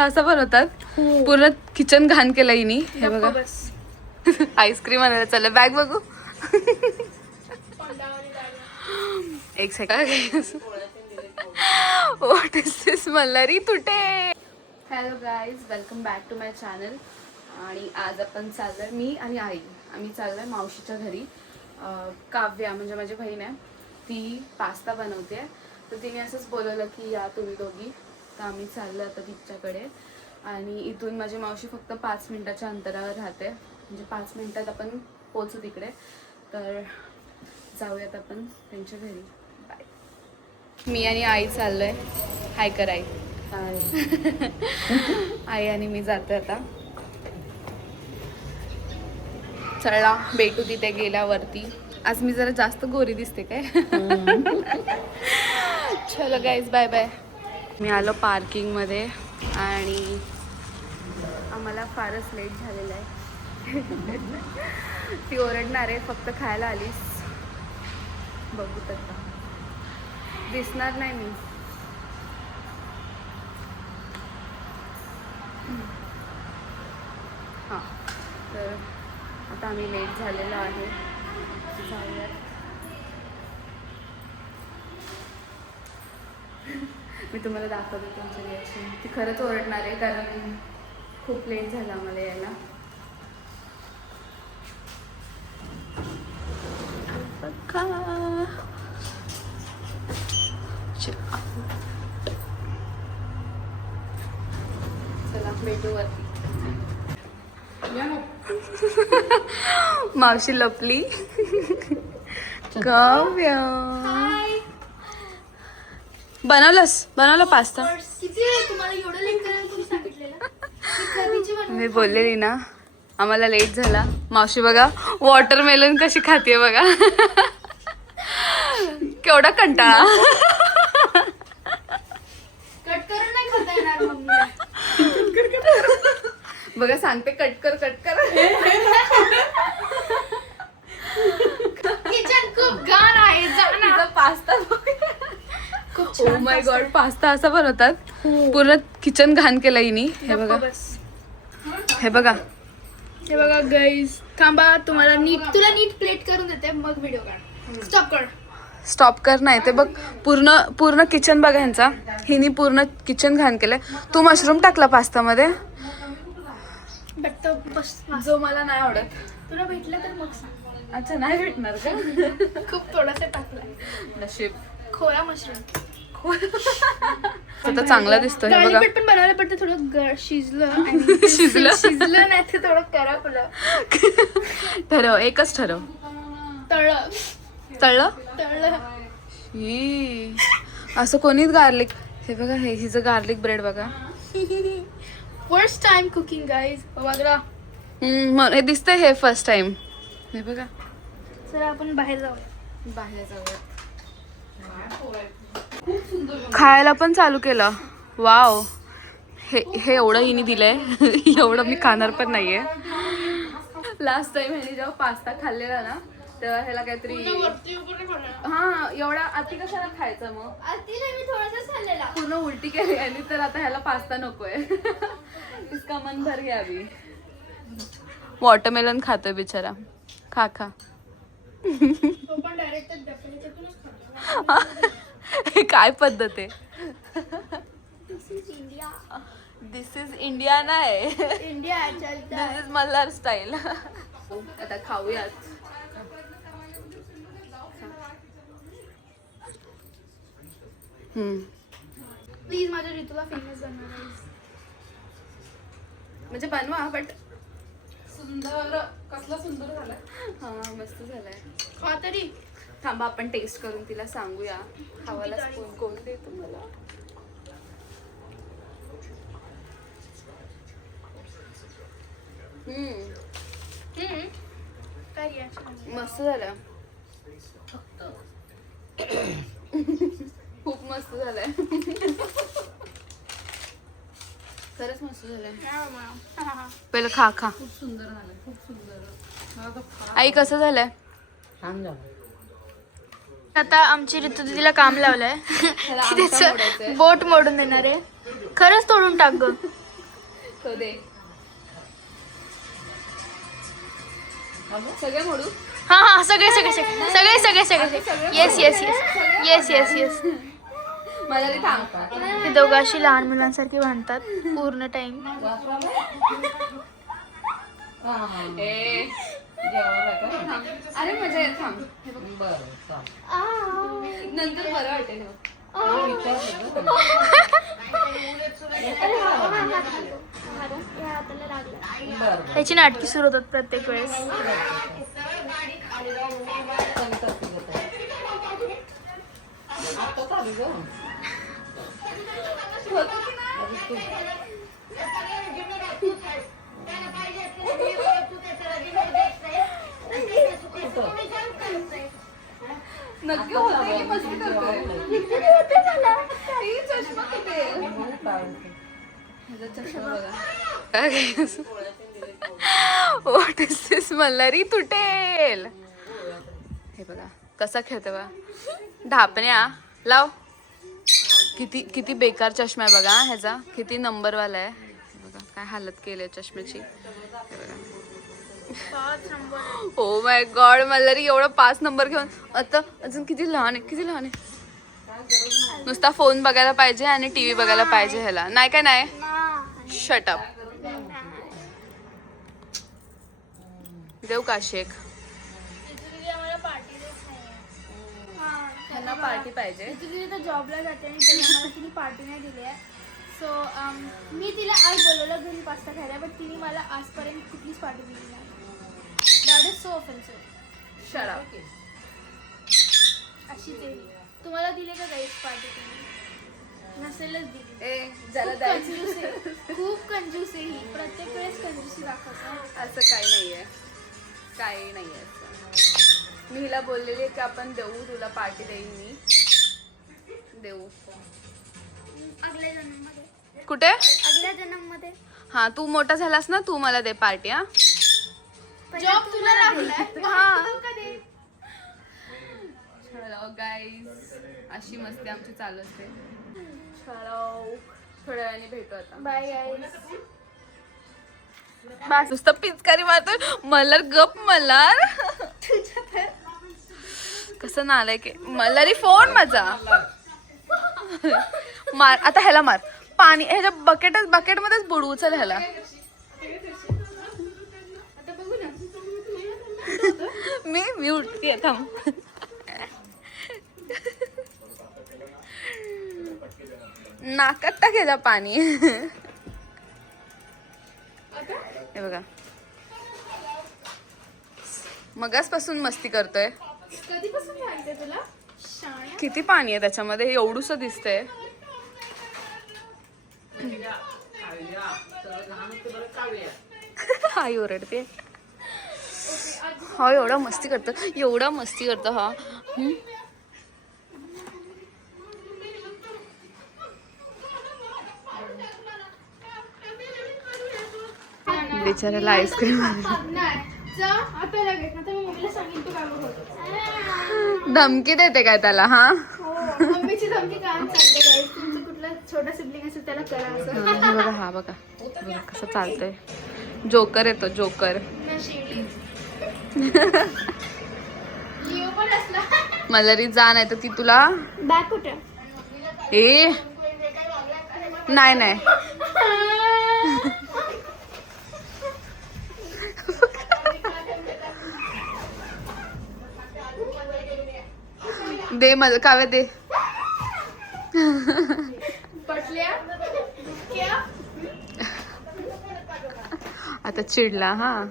Pasta असा बनवतात. पूर्ण किचन घाण केलं हिनी. हे बघा आईस्क्रीम आणायला चाललं. बॅग बघू. एक second. What is this Malhari तुटे. Hello guys, welcome back to my channel. आणि आज आपण चाललोय, मी आणि आई आम्ही चाललोय मावशीच्या घरी. काव्या म्हणजे माझी बहीण आहे, ती पास्ता बनवते. तर तिने असंच बोलवलं की या तुम्ही दोघी. तर आम्ही चाललो आता तिच्याकडे. आणि इथून माझी मावशी फक्त 5 मिनिटाच्या अंतरावर राहते. म्हणजे 5 मिनिटात आपण पोहोचू तिकडे. तर जाऊयात आपण त्यांच्या घरी. बाय. मी आणि आई चाललोय. हाय कर आई. आई आणि मी जातोय आता. चला भेटू तिथे गेल्यावरती. आज मी जरा जास्त गोरी दिसते काय? चलो गाईज, बाय बाय. मी आलो पार्किंगमध्ये आणि आम्हाला फारच लेट झालेला आहे. ती ओरडणार आहे, फक्त खायला आलीस. बघू तर का दिसणार नाही मी. हां, तर आता आम्ही लेट झालेलो आहे. जाऊयात. मी तुम्हाला दाखवते तुमचं रिॲक्शन. ती खरंच ओरडणार आहे कारण खूप लेट झालं आम्हाला यायला. चला भेटू वरती. मावशी लपली. काव्या बनवला पास्ता. मी बोललेली ना आम्हाला लेट झाला. मावशी बघा वॉटरमेलन कशी खाते बघा. केवढा कंटाळा. बघा सांगते कट कर. किचन खूप घाण आहे. तिचा pasta. Oh my God, pasta असा बनवतात. पूर्ण किचन घाण केलं हिनी. हे बघा हे बघा हे बघा गाईज. थांबा, तुला नीट प्लेट करून देते मग व्हिडिओ काढ. स्टॉप कर नाही ते बघ. पूर्ण किचन बघा ह्यांचा. हिनी पूर्ण किचन घाण केलंय. तू मशरूम टाकला पास्ता मध्ये. जो मला नाही आवडत. तुला भेटलं तर मग सांग. अच्छा, नाही भेटणार का? खूप थोडासा टाकलाय. नशीब. खोया मशरूम आता चांगला दिसतोय. हे बघा पण बनवायला पडतं. थोडं शिजलं नाही तर थोडं करपलं. ठरव, एकच ठरव. तळलं. असं कोणीच गार्लिक. हे बघा, हे हिचं गार्लिक ब्रेड बघा. First time cooking guys. बघा हे दिसतंय हे फर्स्ट टाइम. हे बघा. चला आपण बाहेर जाऊया. खायला पण चालू केलं. वाव, हे एवढं हिने दिलंय. एवढं मी खाणार पण नाहीये. लास्ट टाइम ह्याने जेव्हा पास्ता खाल्लेला ना तेव्हा ह्याला काहीतरी एवढा अति कशाला खायचं. मग पूर्ण उलटी केली आणि तर आता ह्याला पास्ता नकोय. इसका मन भर गया अभी. वॉटरमेलन खातोय बिचारा. खा. हे काय पद्धत आहे. दिस इज इंडिया नाही. दिस इज मल्हार स्टाईल. आता खाऊयात. प्लीज माझ्या ऋतूला फेमस बनवा. म्हणजे बनवा बट सुंदर. कसला सुंदर झालाय. हा, मस्त झालाय. खा तरी. थांबा, आपण टेस्ट करून तिला सांगूया. खावाला कोण देतो मला. मस्त झालं. खूप मस्त झालंय. खरंच मस्त झालंय. पहिलं खा. खूप सुंदर झालंय. खूप सुंदर. आई कसं झालंय? छान झालं. आता आमची ऋतू दीदीला काम लावलंय. त्याचं बोट मोडून देणार आहे. खरंच तोडून टाक ग. तो दे. सगळे मोडू. हा सगळे सगळे सगळे सगळे सगळे सगळे yes yes yes yes yes yes. मला ते थांब. हे दोघांशी लहान मुलांसारखी भांडतात पूर्ण टाइम. अरे मजा येत. थांब. नंतर बरं वाटेल. ह्याची नाटकी सुरू होतात प्रत्येक वेळेस. नक्की होते की मस्ती करतोय. चष्मा कुठे? चष्मा बघा. What is this? मल्हारी तुटेल. हे बघा कसा खेळतो बघा. ढापण्या लाव. किती किती बेकार चष्मा आहे बघा ह्याचा. किती नंबरवाला आहे बघा. काय हालत केली आहे चष्म्याची. Oh my God. मल्हारी एवढा 5 नंबर घेऊन आता अजून किती लहान आहे. किती लहान आहे. नुसता फोन बघायला पाहिजे आणि टीव्ही बघायला पाहिजे ह्याला. नाही काय नाही. शटअप. देऊ का शेक? ह्यांना पार्टी पाहिजे. जॉबला जाते आणि मला तिने पार्टी नाही दिली आहे. सो मी तिला आज बोलवलं घरी पास्ता खायला, बट तिने मला आजपर्यंत कुठलीच पार्टी दिली नाही. That is so offensive. Shut up. अशी ते तुम्हाला दिले का गाईस पार्टी? तुम्ही नसेलच दिली. ए ज्याला कंजूस आहे. खूप कंजूस आहे ही. प्रत्येक वेळेस कंजूसी दाखवतो. असं काही नाहीये. काही नाहीये असं. मी हिला बोललेली की आपण देऊ. तुला पार्टी देईन मी. देऊ. अगल्या जन्ममध्ये. कुठे? अगल्या जन्ममध्ये. हा तू मोठा झालास ना. तू मला दे पार्टी. हा जॉब तुला लागलाय. हा गाईज अशी मस्ती आमची चालू असते. चलो थोड्या वेळाने भेटू आता. बाय गाईस. नुसतं पिचकारी मारतोय. मल्हार गप. मल्हार कसं नालाय की. मल्हारी फोन माझा. मार आता. ह्याला मार. पाणी ह्याच्या बकेटमध्येच बुडवू. चल ह्याला. मी उठते थांब. नाकात टाकायला पाणी. हे बघा मगासपासून मस्ती करतोय. कधीपासून सांगते तुला? शाण्या. किती पाणी आहे त्याच्यामध्ये. एवढूस दिसतंय. आई ओरडते. हा एवढा मस्ती करतो. एवढा मस्ती करतो हा. बिचाराला आईस्क्रीम. धमकी देते काय त्याला? हा मम्मीची धमकी काय सांगते गाईस. तुमचं कुठला छोटा सिबलिंग असेल त्याला करा असं. हा बघा. हा बघा. बघा कसं चालतंय. जोकर येतो. जोकर. मल्हारी जा नाही तर ती तुला. बॅग कुठे? ए नाही नाही. दे मला. काव्या दे. पटल्या क्या? आता चिडला. हा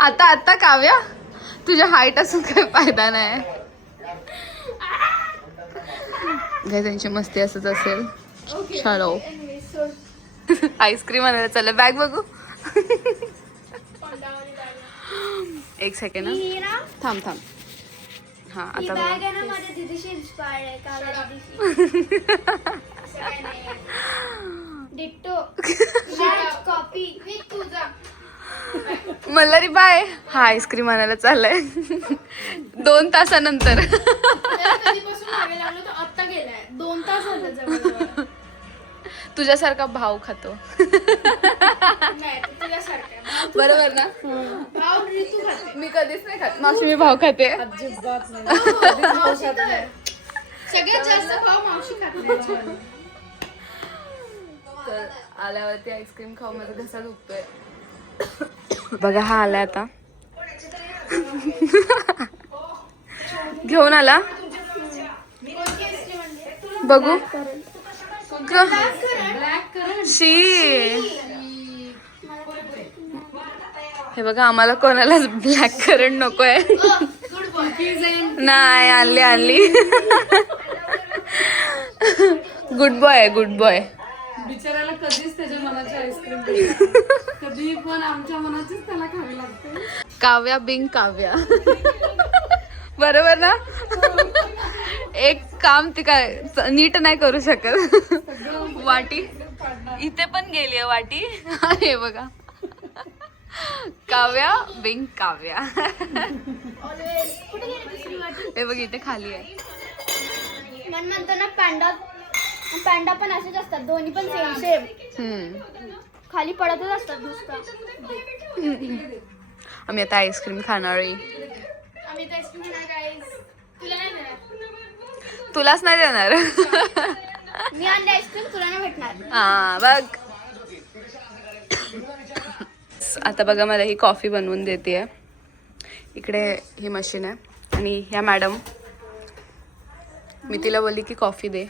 आता काव्या तुझ्या हाईट असून काही फायदा नाही. त्यांची मस्ती असच असेल. चलो आईस्क्रीम आणायला चला. बॅग बघू. एक सेकंड. थांब. हा आता बॅग आहे ना माझ्या दीदीशी इन्स्पायर्ड आहे. काव्या दीदीशी. डिट्टो. कॉपी विथ तुझा. मल्हारी बाय. हा आईस्क्रीम आणायला चाललाय 2 तासानंतर. कधीपासून मागे लागलो तो आत्ता गेलाय. 2 तास झालं जवळ. तुझ्यासारखा भाव खातो. नाही तो तुझ्यासारखा आहे. बरोबर ना? भाव ऋतू खाते. मी कधीच नाही खात. मावशी मी भाव खाते. अजिबात नाही. मावशी तर सगळ्यात जास्त भाव मावशी खाते. तर आल्यावरती आईस्क्रीम खाऊ माझा घसा दुखतोय. बघा हा आलाय आता. घेऊन आला. बघू शी. हे बघा आम्हाला कोणालाच ब्लॅक करंट नकोय. नाही आणली. गुड बॉय आहे गुड बॉय. बिचारायला कधीच त्याच्या मनाची आईस्क्रीम कधी पण आमच्या मनाचीच त्याला खावी लागते. काव्या बिंग काव्या. बरोबर ना? एक काम ती काय नीट नाही करू शकत. वाटी इथे पण गेली आहे वाटी. हे बघा काव्या बिंग काव्या. कुठे गेली दुसरी वाटी? हे बघ इथे खाली आहे. मन म्हणतो ना पॅन्डा पण असेच असतात. दोन्ही पण सेम खाली पडतच असतात नुसतं. आम्ही आता आईस्क्रीम खाणार आहे. आम्ही तर आईस्क्रीम खाणार गाईस. तुला नाही देणार. तुलाच नाही देणार. मी आणली आईस्क्रीम तुला नाही भेटणार. हा बघ. आता बघा मला ही कॉफी बनवून देते. इकडे ही मशीन आहे आणि ह्या मॅडम मी तिला बोलली की कॉफी दे.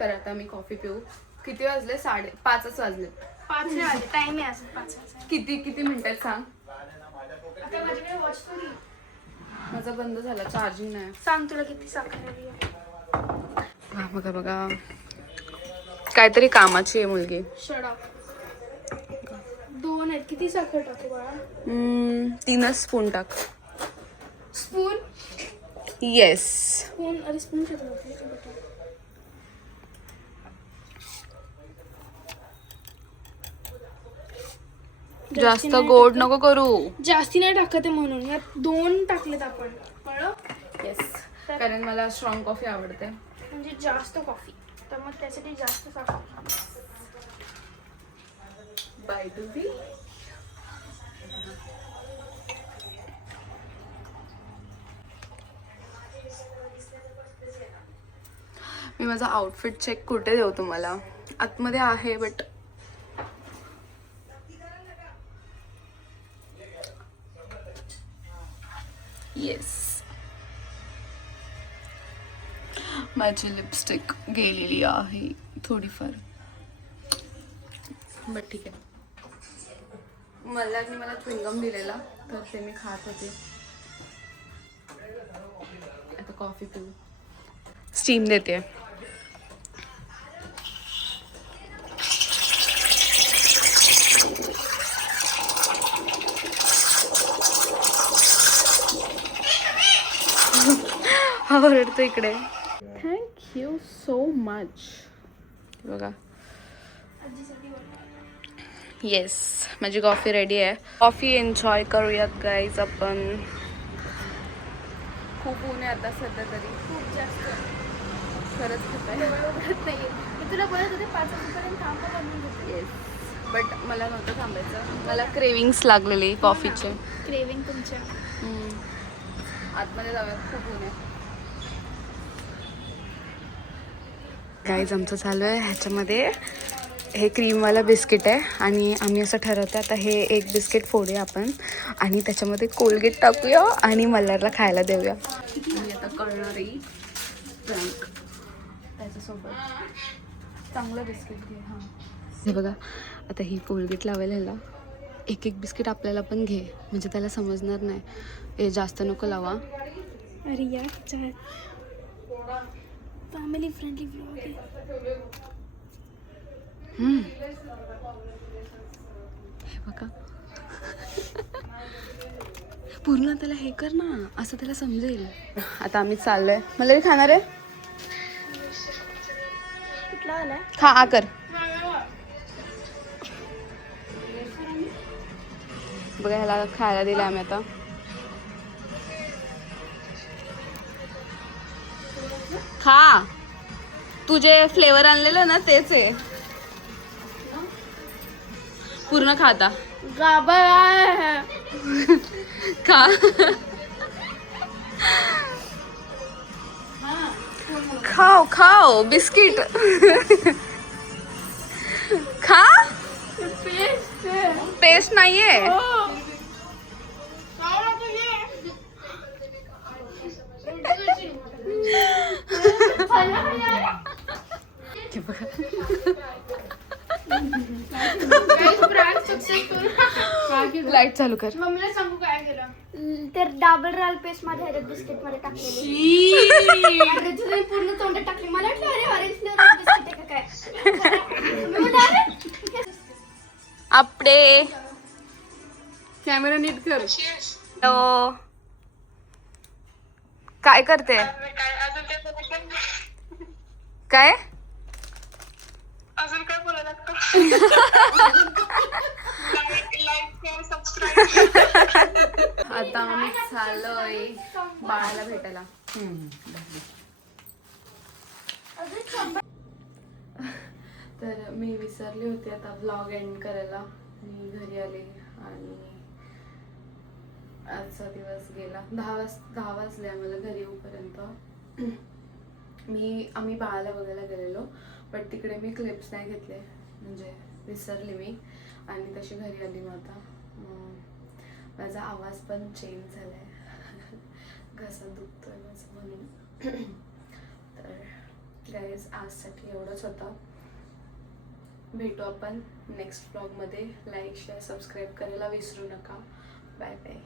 तर आता मी कॉफी पिऊ. किती वाजले? 5:30 वाजले. 5 वाजले. टाइम आहे असं 5 वाजता. किती मिनिटात सांग. आता माझ्याकडे वॉच थोडी. माझा बंद झाला चार्जिंग नाही. सांग तुला किती साखर हवी आहे. बघा काहीतरी कामाची आहे मुलगी. शडा 2 आहेत. किती साखर टाकू बाळा? 3 स्पून टाक. Spoon yes. स्पून अरे स्पून शोधलं. जास्त गोड नको करू. जास्ती नाही टाकत आहे म्हणून. यात 2 टाकलेत आपण. कळलं? येस. कारण मला स्ट्रॉंग कॉफी आवडते. म्हणजे जास्त कॉफी. तर मग त्यासाठी जास्त साखर. By to be. मी माझा आउटफिट चेक कुठे देऊ तुम्हाला? आतमध्ये आहे बट येस. माझी लिपस्टिक गेलेली आहे थोडीफार बट ठीक आहे. मला च्युइंगम दिलेला तर ते मी खात होते. आता कॉफी पिऊ. स्टीम देते. आवडतो इकडे. Thank you so much. बघा येस माझी कॉफी रेडी आहे. कॉफी एन्जॉय करूयात गाईज आपण. खूप ऊन आहे आता सध्या तरी. खूप जास्त. खरंच खूप आहे. उघडत नाहीये. मी तुला बोलत होते 5 वाजेपर्यंत थांबा बनवून घेते. येस बट मला नव्हतं थांबायचं. मला क्रेविंग्स लागलेली कॉफीचे. क्रेविंग तुमच्या. आतमध्ये जाऊया. खूप ऊन आहे. गाईज आमचं चालू आहे ह्याच्यामध्ये हे क्रीमवाला बिस्किट आहे आणि आम्ही असं ठरवतो आता हे एक बिस्किट फोडूया आपण आणि त्याच्यामध्ये कोलगेट टाकूया आणि मल्हारला खायला देऊया. आणि आता कळणारी प्रँक त्याच्यासोबत चांगलं बिस्किट घे. हां हे बघा आता ही कोलगेट लावायला ह्याला एक बिस्किट आपल्याला पण घे म्हणजे त्याला समजणार नाही. हे जास्त नको लावा. अरे यार फॅमिली फ्रेंडली व्लॉग आहे. हे बघा पूर्ण त्याला हे कर ना असं त्याला समजेल. आता आम्ही चाललोय. मला खाणार आहे. कुठला आलाय? खा कर. बघा ह्याला खायला दिलं आम्ही आता. खा तू जे फ्लेवर आणलेलं ना तेच आहे. पूर्ण खाता गाबर आहे. खा. खाओ खाओ बिस्किट. खा. पेस्ट नाहीये. हे बघा. लाईट चालू कर. मम्मीला सांगू काय केलं तर डाबर लाल पेस्ट माझ्या ह्याच्यात बिस्किट मध्ये टाकलेली. अरे तुला पूर्ण तोंडात टाकली. मला वाटलं अरे ऑरेंज फ्लेवर बिस्किट आहे का काय. आपडे. कॅमेरा नीट कर. हॅलो. काय करते? काय अजून काय बोलायला आता आम्ही चाललोय बाळाला भेटायला. तर मी विसरले होते आता व्लॉग एंड करायला. मी घरी आले आणि आजचा दिवस गेला. 10 वाजले आम्हाला घरी येऊपर्यंत. आम्ही बाळाला बघायला गेलेलो बट तिकडे मी क्लिप्स नाही घेतले म्हणजे विसरले मी आणि तशी घरी आली. मग आता माझा आवाज पण चेंज झालाय. घसा दुखतोय माझं म्हणून. तर गाईज आजसाठी एवढंच होतं. भेटू आपण नेक्स्ट ब्लॉगमध्ये. लाईक शेअर सबस्क्राईब करायला विसरू नका. Bye bye.